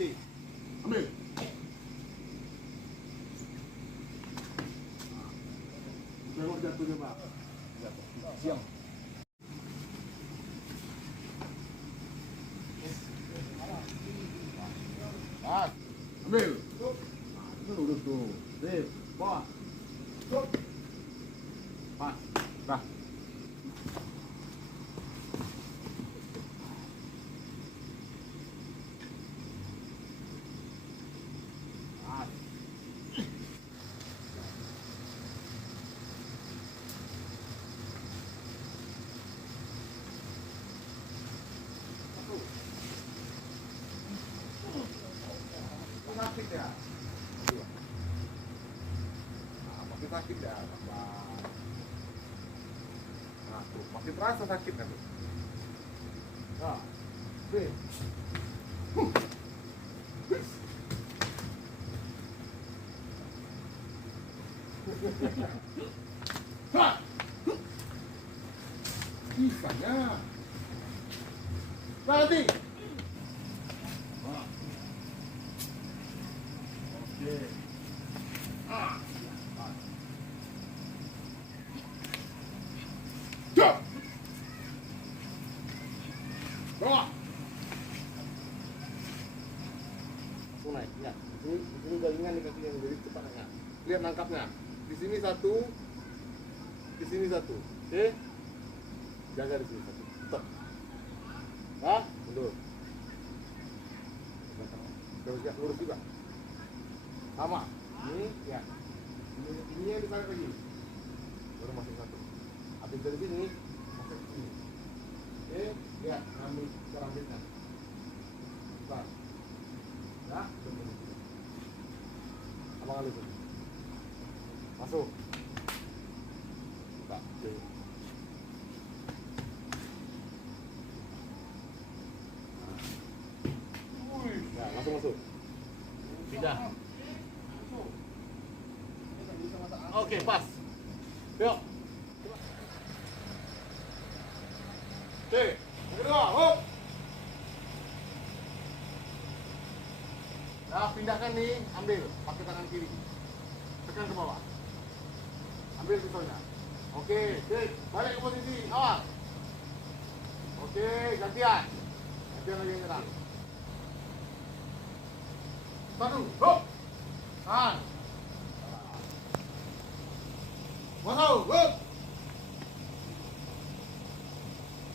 ganti. Ambil. Tengok jatuhnya, Pak. Siang. Pas. Ambil. Itu udah tuh. Sip. Bawa. Pas. Dah. Sakit ya? Nah, makin sakit ya, nah, tuh, makin terasa sakit kan tuh. Nah, B. Bisanya. Berarti. Oke. Jump. Bawa. Naik, ya. Di sini galingan di kaki yang jadi cepat ya. Lihat nangkapnya. Di sini satu, di sini satu. Oke. Jaga di sini satu. Stop. Ah, mundur. Terus ya, lurus juga. Sama. Ini ya. Ini yang ditarik lagi. Baru masuk satu. Habis dari sini masuk ke sini. Oke, ya, ambil kerambitnya. Besar. Ya, sama kali itu. Masuk. Buka. Oke. Nah, langsung masuk. Tidak. Oke, pas. Yuk. Oke, kedua, hop. Nah, pindahkan nih, ambil pakai tangan kiri. Tekan ke bawah. Ambil pisaunya. Oke, balik ke posisi awal. Oke, gantian. Gantian lagi yang nyerang. Satu, hop. Tahan. Masuk, hop.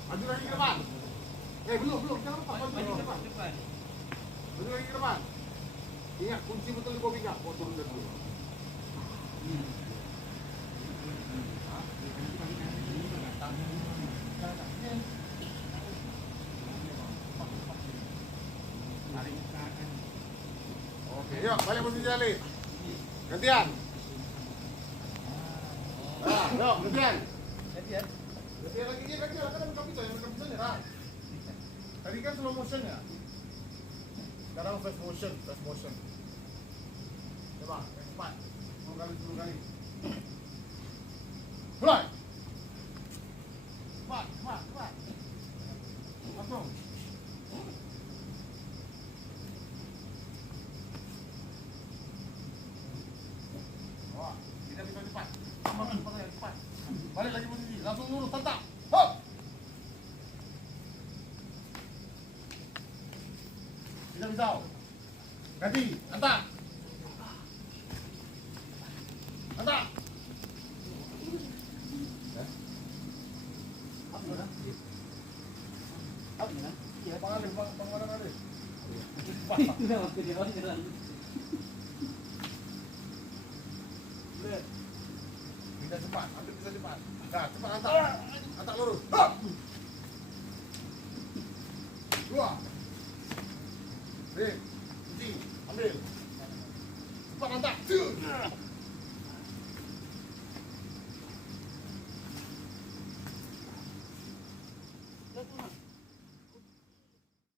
Maju lagi ke depan. Belum, jangan lupa maju lagi ke depan. Maju lagi ke depan. Ingat, kunci betul di bawah pinggang. Kau turun dari dulu. Oke, yuk, balik posisi lagi. Gantian. Nah, yuk, gantian. Gantian lagi, kan ada kapitanya, nah. Tadi kan slow motion ya. Sekarang fast motion. Coba, cepat. 10 kali. Mulai. Cepat. Langsung. Wah, tidak bisa cepat. Tambahkan cepat. Balik lagi posisi, langsung lurus, tentang. Hop. Tidak bisa. Ganti, hantar. Pangalan ada. Tidak waktu dia orang jalan. Bisa cepat, ambil bisa cepat. Nah, cepat hantar lurus. Hop. 2. Kunci, ambil. Cepat hantar.